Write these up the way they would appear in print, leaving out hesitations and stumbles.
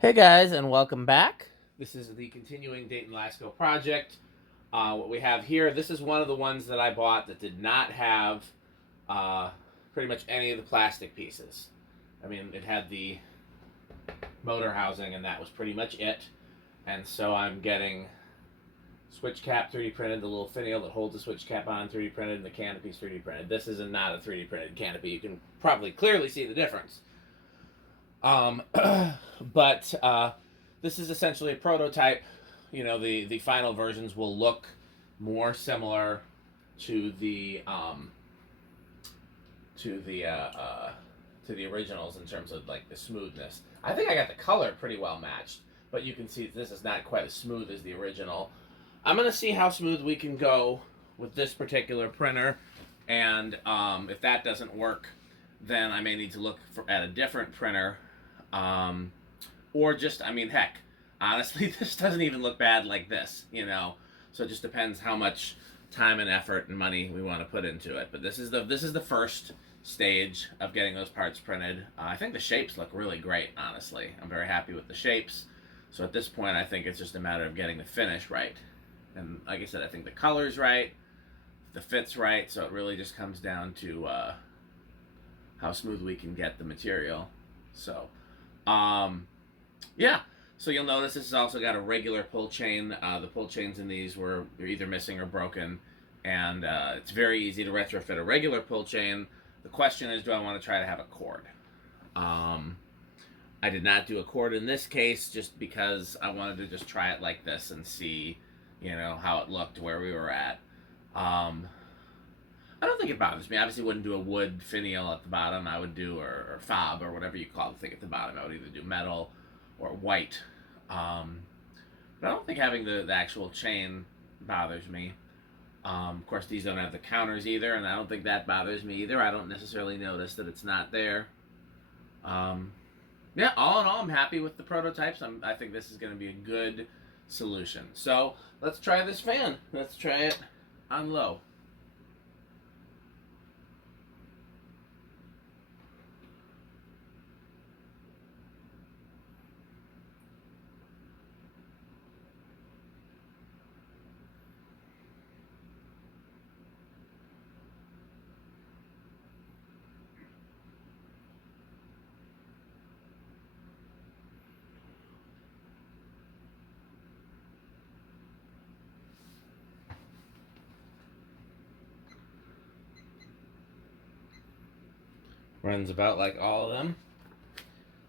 Hey guys, and welcome back. This is the continuing Dayton Lasko project. What we have here, this is one of the ones that I bought that did not have pretty much any of the plastic pieces. I mean, it had the motor housing, and that was pretty much it. And so I'm getting switch cap 3D printed, the little finial that holds the switch cap on 3D printed, and the canopy's 3D printed. This is not a 3D printed canopy. You can probably clearly see the difference. Um, but this is essentially a prototype. You know, the final versions will look more similar to the to the uh, uh, to the originals in terms of like the smoothness. I think I got the color pretty well matched, but you can see this is not quite as smooth as the original. I'm gonna see how smooth we can go with this particular printer, and if that doesn't work, then I may need to look at a different printer, or just, I mean, heck, honestly, this doesn't even look bad like this, you know. So it just depends how much time and effort and money we want to put into it. But this is the first stage of getting those parts printed. I think the shapes look really great, honestly. I'm very happy with the shapes. So at this point, I think it's just a matter of getting the finish right. And like I said, I think the color's right, the fit's right, so it really just comes down to how smooth we can get the material. So, yeah. So you'll notice this has also got a regular pull chain. The pull chains in these were either missing or broken, and it's very easy to retrofit a regular pull chain. The question is, do I want to try to have a cord? I did not do a cord in this case just because I wanted to just try it like this and see, you know, how it looked where we were at. I don't think it bothers me. I obviously wouldn't do a wood finial at the bottom. I would do, or fob, or whatever you call the thing at the bottom. I would either do metal or white. But I don't think having the actual chain bothers me. Of course, these don't have the counters either, and I don't think that bothers me either. I don't necessarily notice that it's not there. Yeah, all in all, I'm happy with the prototypes. I think this is going to be a good solution. So let's try this fan. Let's try it on low. Runs about like all of them.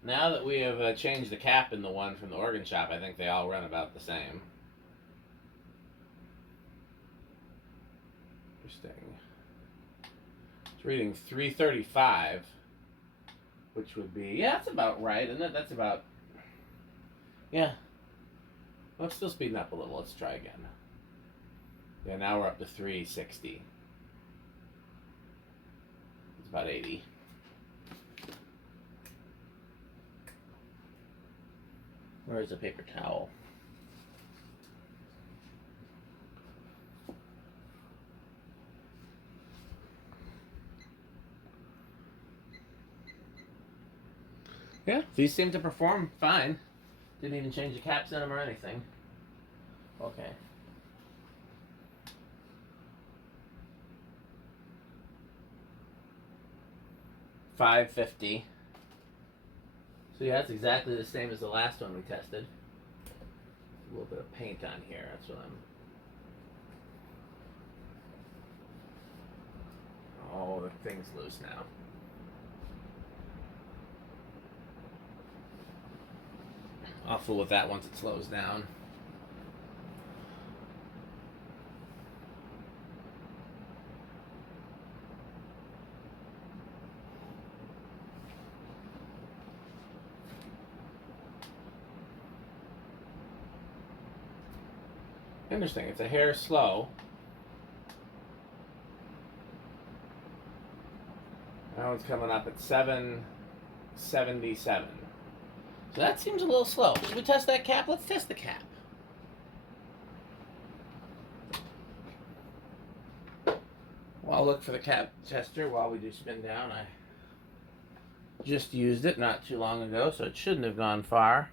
Now that we have changed the cap in the one from the organ shop, I think they all run about the same. Interesting. It's reading 335, which would be, yeah, that's about right, isn't it? That's about, yeah. Well, it's still speeding up a little. Let's try again. Yeah, now we're up to 360. It's about 80. Where's the paper towel? Yeah, these seem to perform fine. Didn't even change the caps in them or anything. Okay. $5.50. So yeah, that's exactly the same as the last one we tested. A little bit of paint on here. That's what I'm. Oh, the thing's loose now. I'll fool with that once it slows down. Interesting. It's a hair slow. Now it's coming up at 777. So that seems a little slow. Should we test that cap? Let's test the cap. Well, I'll look for the cap tester while we do spin down. I just used it not too long ago, so it shouldn't have gone far.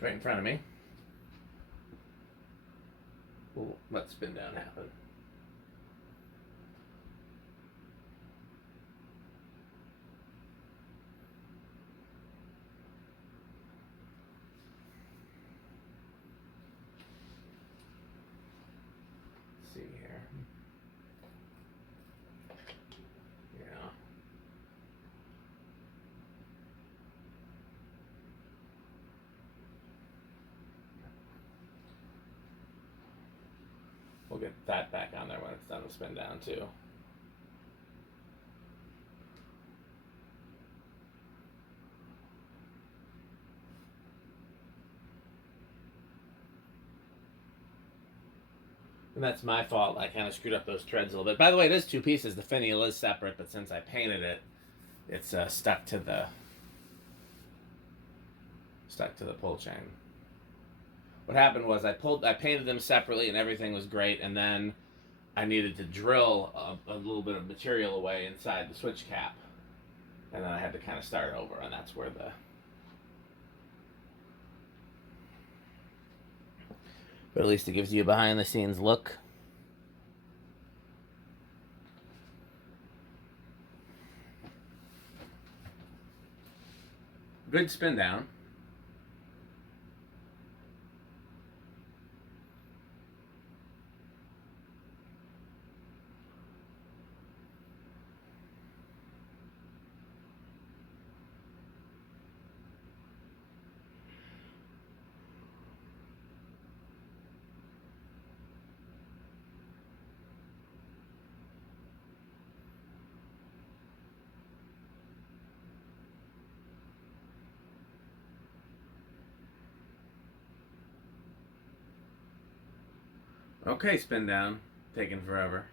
right in front of me. We'll let spin down happen. Let's see here. Yeah. We'll get that back on there when it's done to spin down too. And that's my fault. I kind of screwed up those threads a little bit. By the way, it is two pieces. The finial is separate, but since I painted it, it's stuck to the pull chain. What happened was I painted them separately, and everything was great. And then I needed to drill a little bit of material away inside the switch cap, and then I had to kind of start over, and that's where the. But at least it gives you a behind-the-scenes look. Good spin down. Okay, spin down. Taking forever.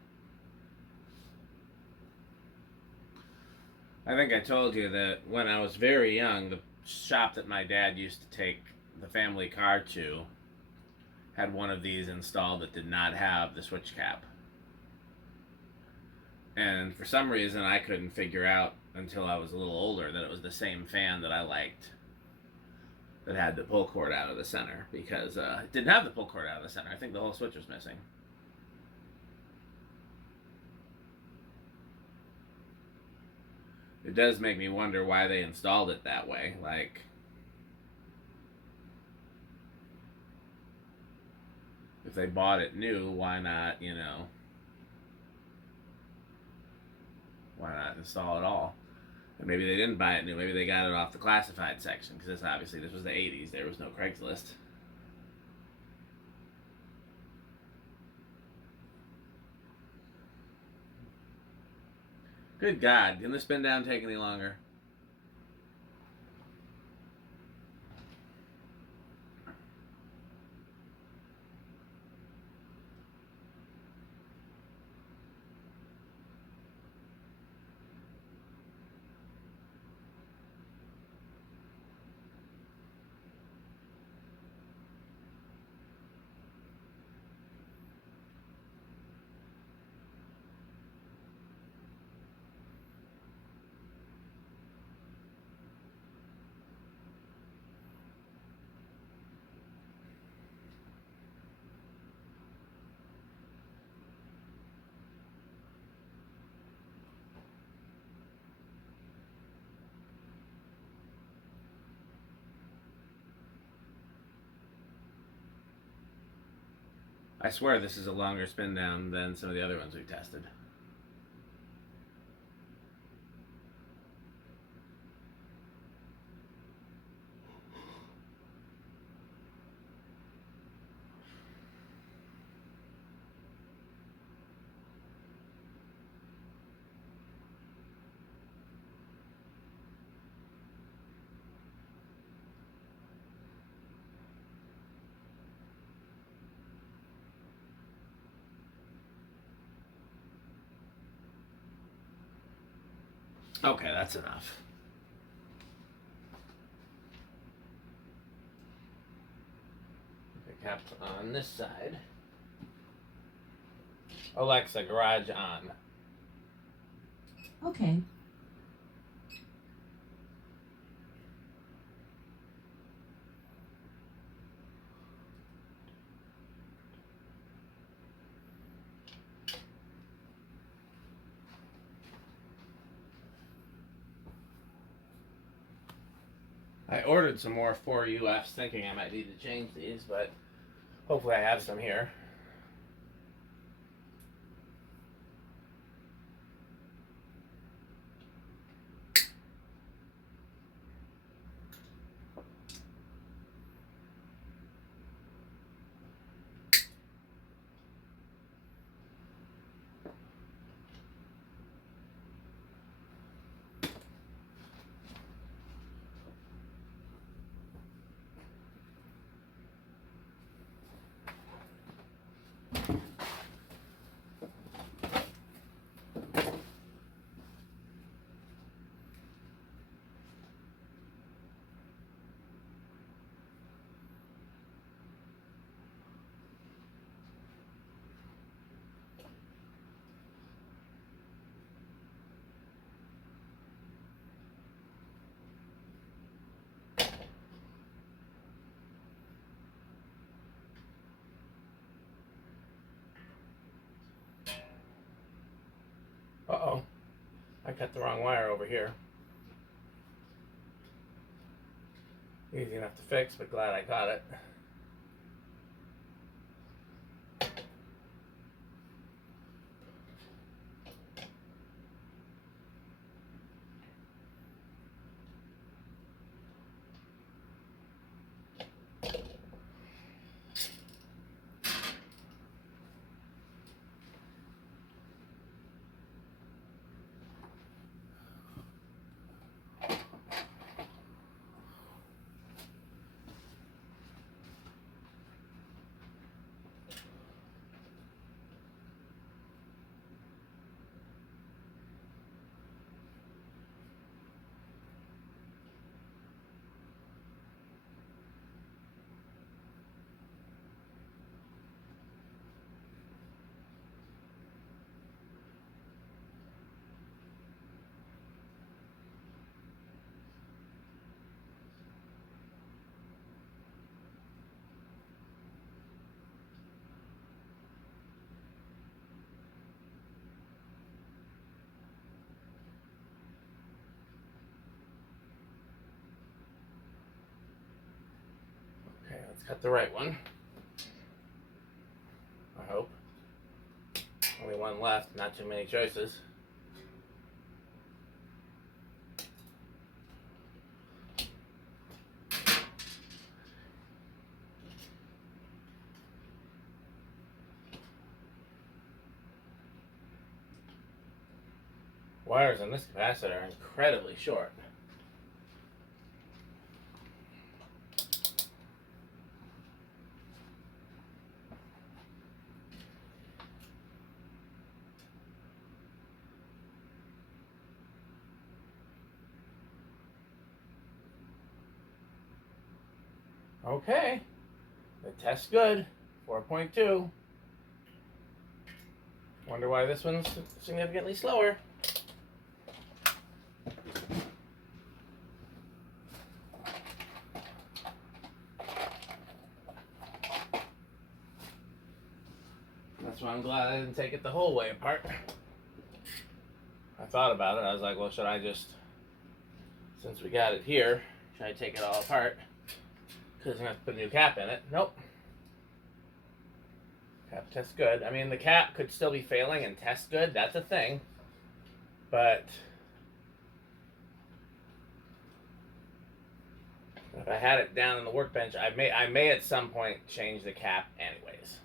I think I told you that when I was very young, the shop that my dad used to take the family car to had one of these installed that did not have the switch cap. And for some reason, I couldn't figure out until I was a little older that it was the same fan that I liked that had the pull cord out of the center, because it didn't have the pull cord out of the center. I think the whole switch was missing. It does make me wonder why they installed it that way. Like, if they bought it new, why not, why not install it all? And maybe they didn't buy it new. Maybe they got it off the classified section, because this was the 80s. There was no Craigslist. Good God, can this spin down take any longer? I swear this is a longer spin down than some of the other ones we've tested. Okay, that's enough. The cap's on this side. Alexa, garage on. Okay. I ordered some more 4UFs thinking I might need to change these, but hopefully I have some here. Uh-oh. I cut the wrong wire over here. Easy enough to fix, but glad I got it. Okay, let's cut the right one. I hope. Only one left, not too many choices. Wires on this capacitor are incredibly short. Okay, the test's good, 4.2. Wonder why this one's significantly slower. That's why I'm glad I didn't take it the whole way apart. I thought about it, I was like, well, should I just, since we got it here, should I take it all apart? Because I'm going to have to put a new cap in it. Nope. Cap tests good. I mean, the cap could still be failing and test good. That's a thing. But if I had it down on the workbench, I may at some point change the cap anyways.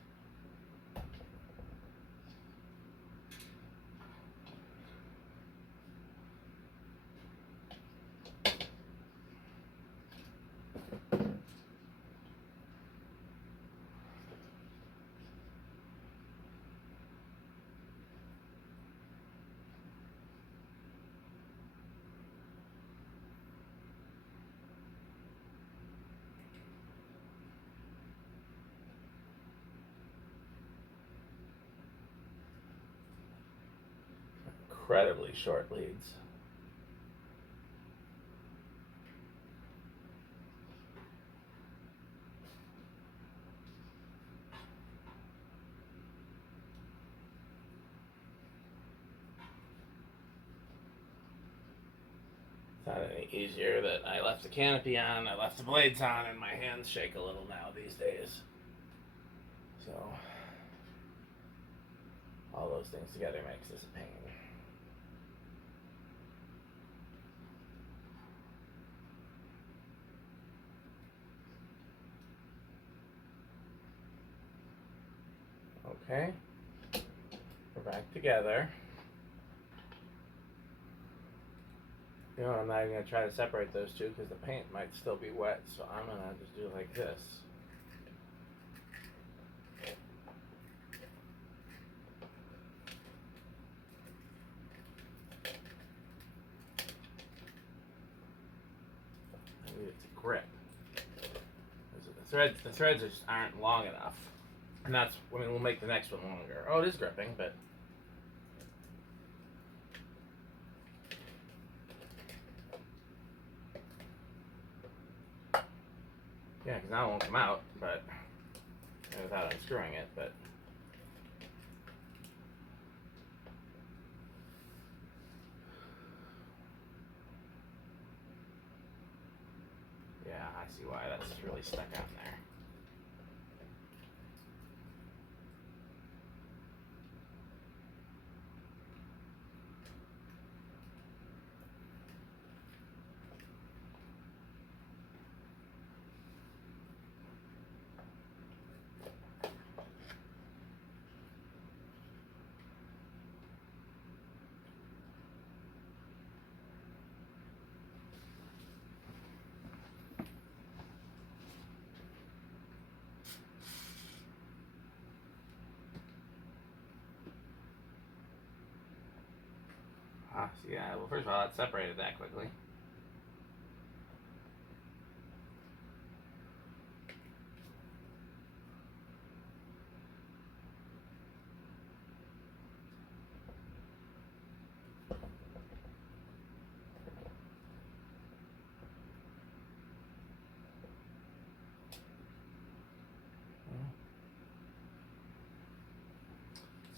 Incredibly short leads. Not any easier that I left the canopy on, I left the blades on, and my hands shake a little now these days. So, all those things together makes this a pain. Okay, we're back together. You know, I'm not even going to try to separate those two because the paint might still be wet, so I'm going to just do it like this. I need it to grip. The threads just aren't long enough. And that's, I mean, we'll make the next one longer. Oh, it is gripping, but... yeah, because now it won't come out, but... without unscrewing it, but... yeah, I see why that's really stuck out there. Yeah, well, first of all, it separated that quickly.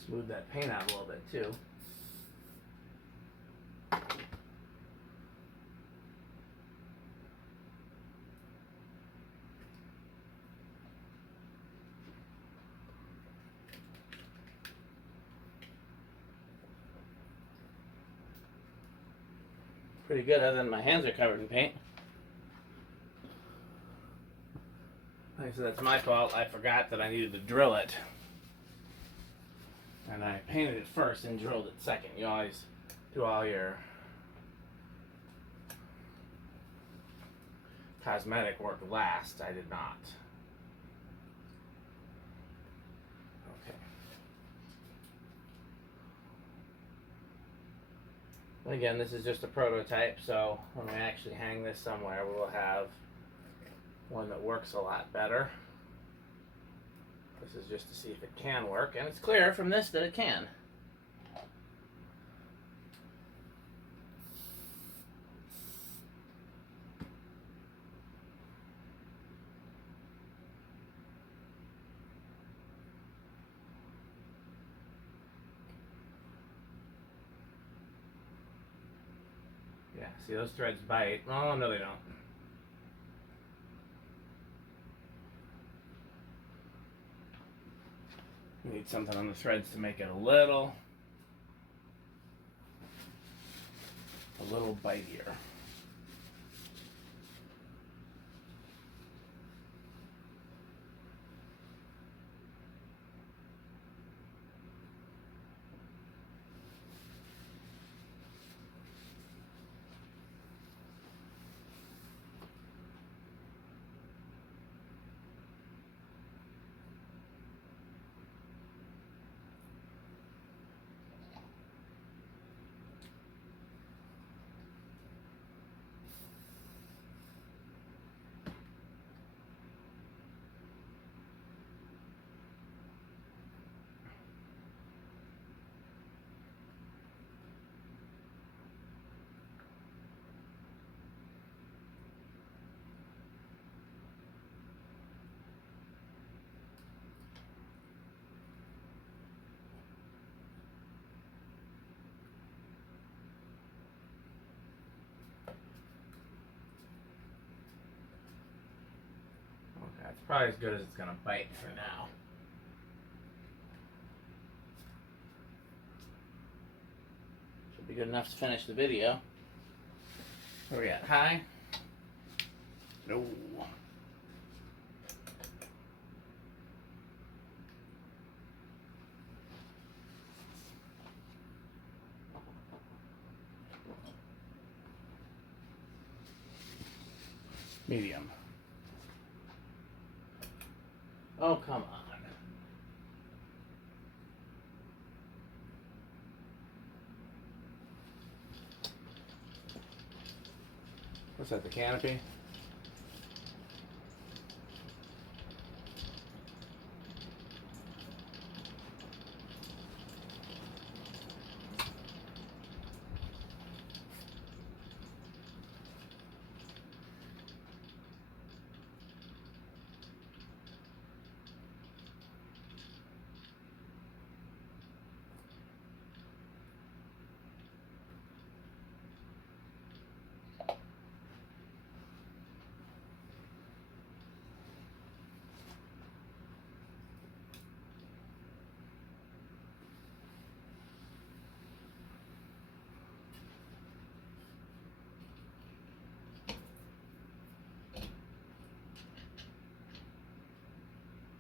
Smooth that paint out a little bit too. Pretty good, other than my hands are covered in paint. Like I said, that's my fault. I forgot that I needed to drill it. And I painted it first and drilled it second. You always do all your cosmetic work last. I did not. Okay. And again, this is just a prototype, so when we actually hang this somewhere, we will have one that works a lot better. This is just to see if it can work, and it's clear from this that it can. Yeah, see those threads bite. Oh, no they don't. You need something on the threads to make it a little bitier. it's probably as good as it's gonna bite for now. Should be good enough to finish the video. Where we at? High? No. Medium. Oh, come on. What's that, the canopy?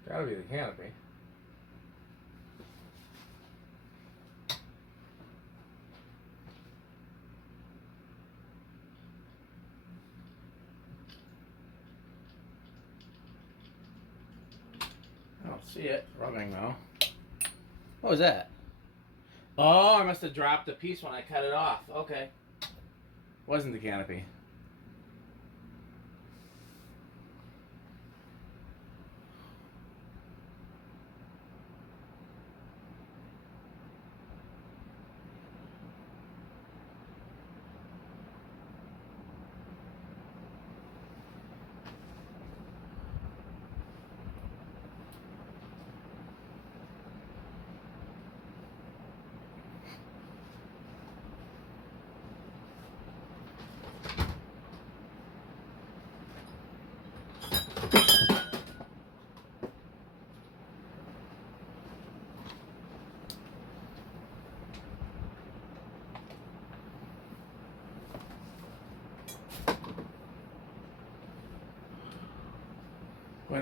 Gotta be the canopy. I don't see it rubbing though. What was that? Oh, I must have dropped a piece when I cut it off. Okay. Wasn't the canopy.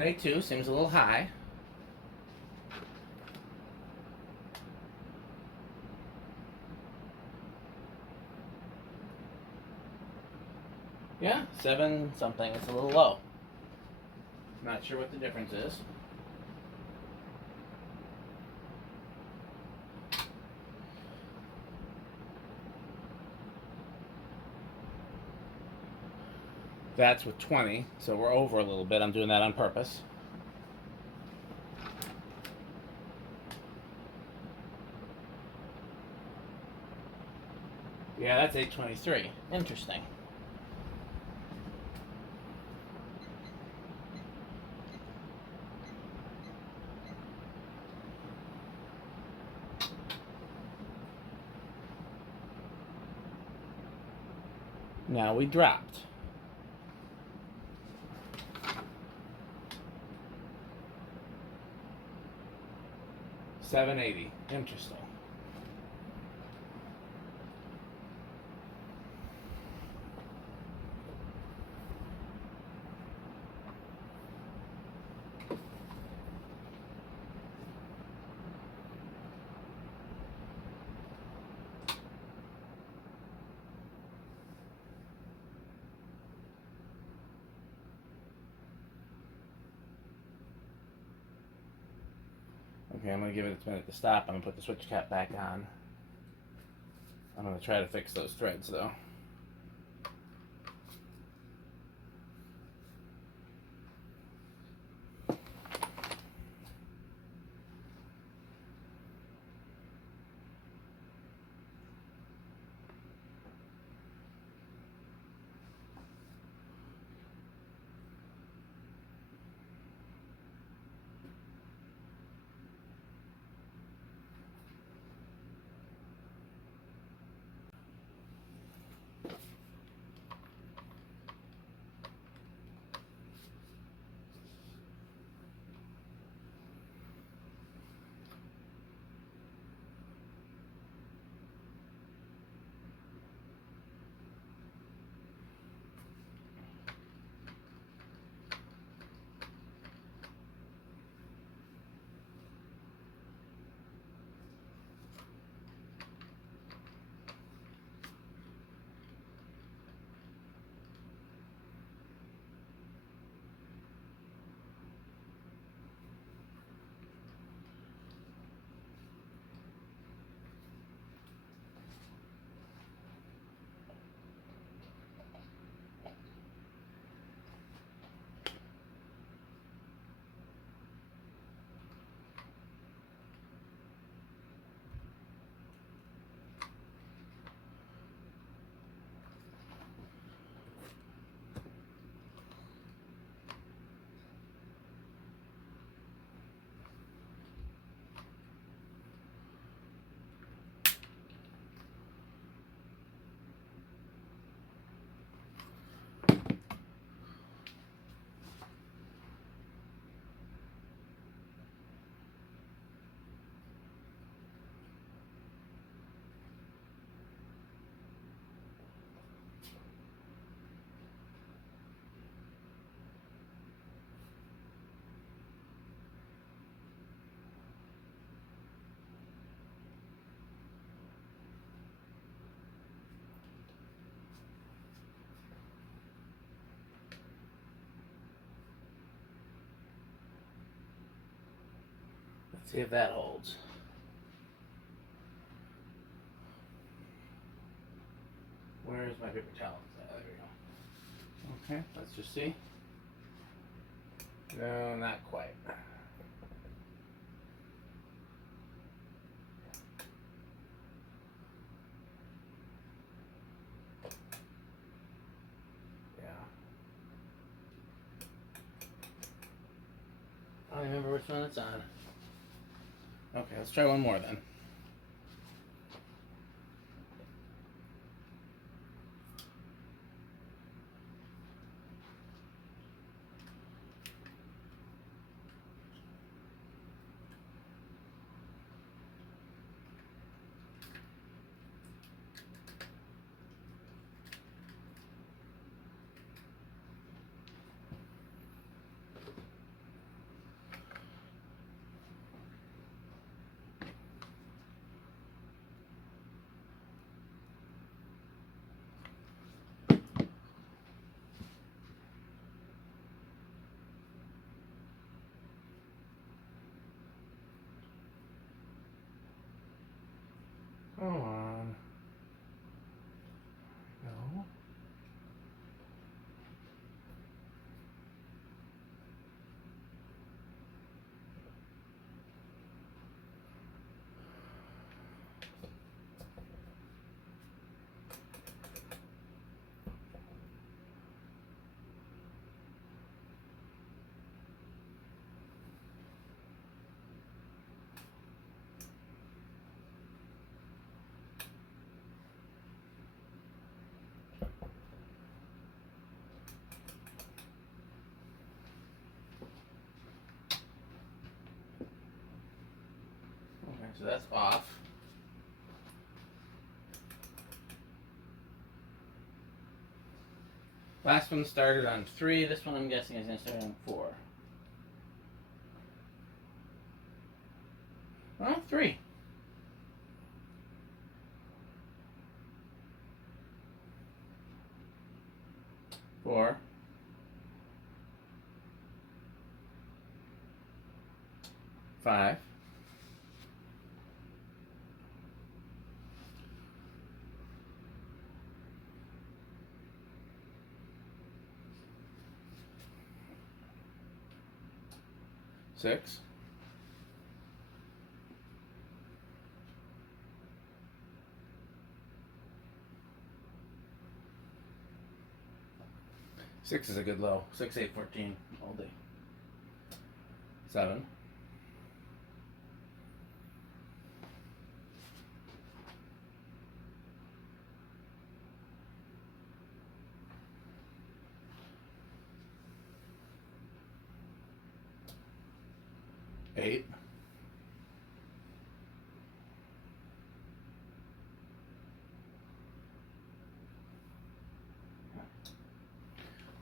.82 seems a little high. Yeah, 7 something. It's a little low. Not sure what the difference is. That's with 20, so we're over a little bit. I'm doing that on purpose. Yeah, that's 823. Interesting. Now we dropped. $7.80. Interesting. Okay, I'm going to give it a minute to stop. I'm going to put the switch cap back on. I'm going to try to fix those threads though. See if that holds. Where's my paper towel? There we go. Okay, let's just see. No, not quite. Yeah. I don't remember which one it's on. Okay, let's try one more then. Come on. No. Okay, so that's off. Last one started on 3. This one I'm guessing is going to start on 4. Oh, 3. Four. 5. 6. 6 is a good low. 6, 8, 14 all day. 7. 8.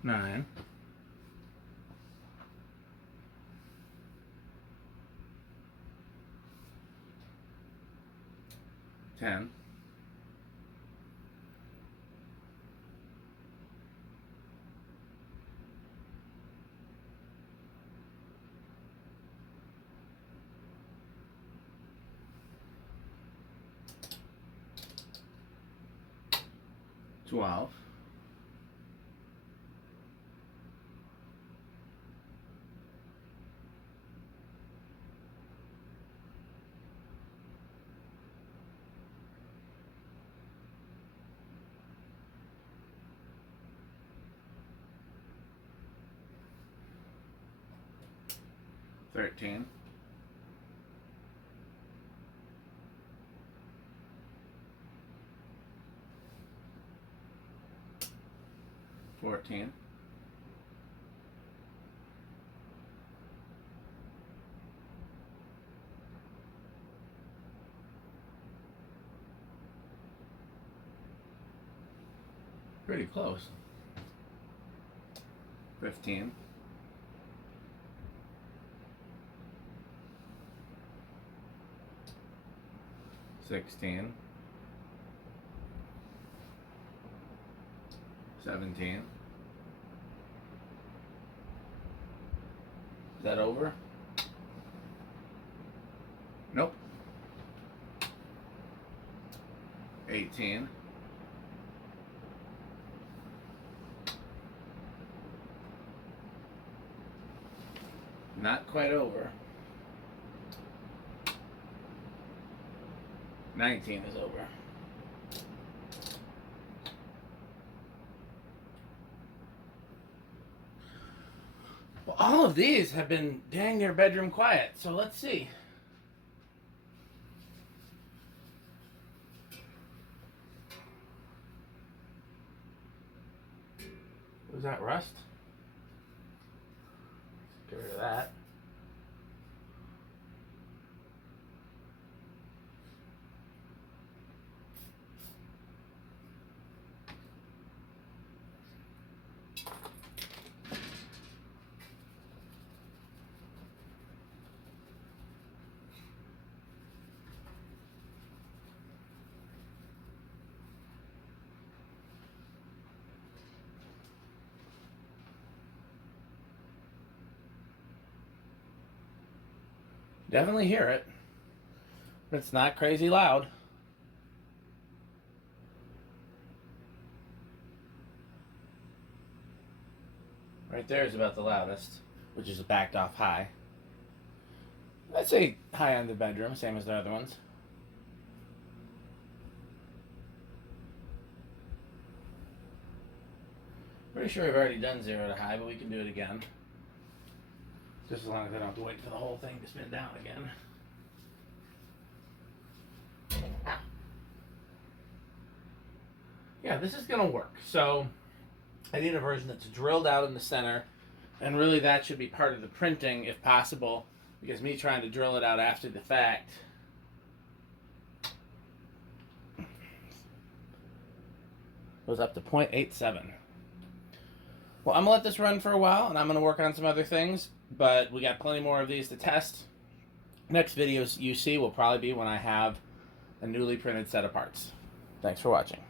9. 10. 12. 13. 14. 'Pretty close. 15. 16. 17. Is that over? Nope. 18. Not quite over. 19 is over. Well, all of these have been dang near bedroom quiet, so let's see. Was that rust? Get rid of that. Definitely hear it. But it's not crazy loud. Right there is about the loudest, which is a backed off high. I'd say high on the bedroom, same as the other ones. Pretty sure we've already done 0 to high, but we can do it again. Just as long as I don't have to wait for the whole thing to spin down again. Yeah, this is going to work. So I need a version that's drilled out in the center, and really that should be part of the printing if possible, because me trying to drill it out after the fact goes up to 0.87. Well, I'm going to let this run for a while, and I'm going to work on some other things, but we got plenty more of these to test. Next videos you see will probably be when I have a newly printed set of parts. Thanks for watching.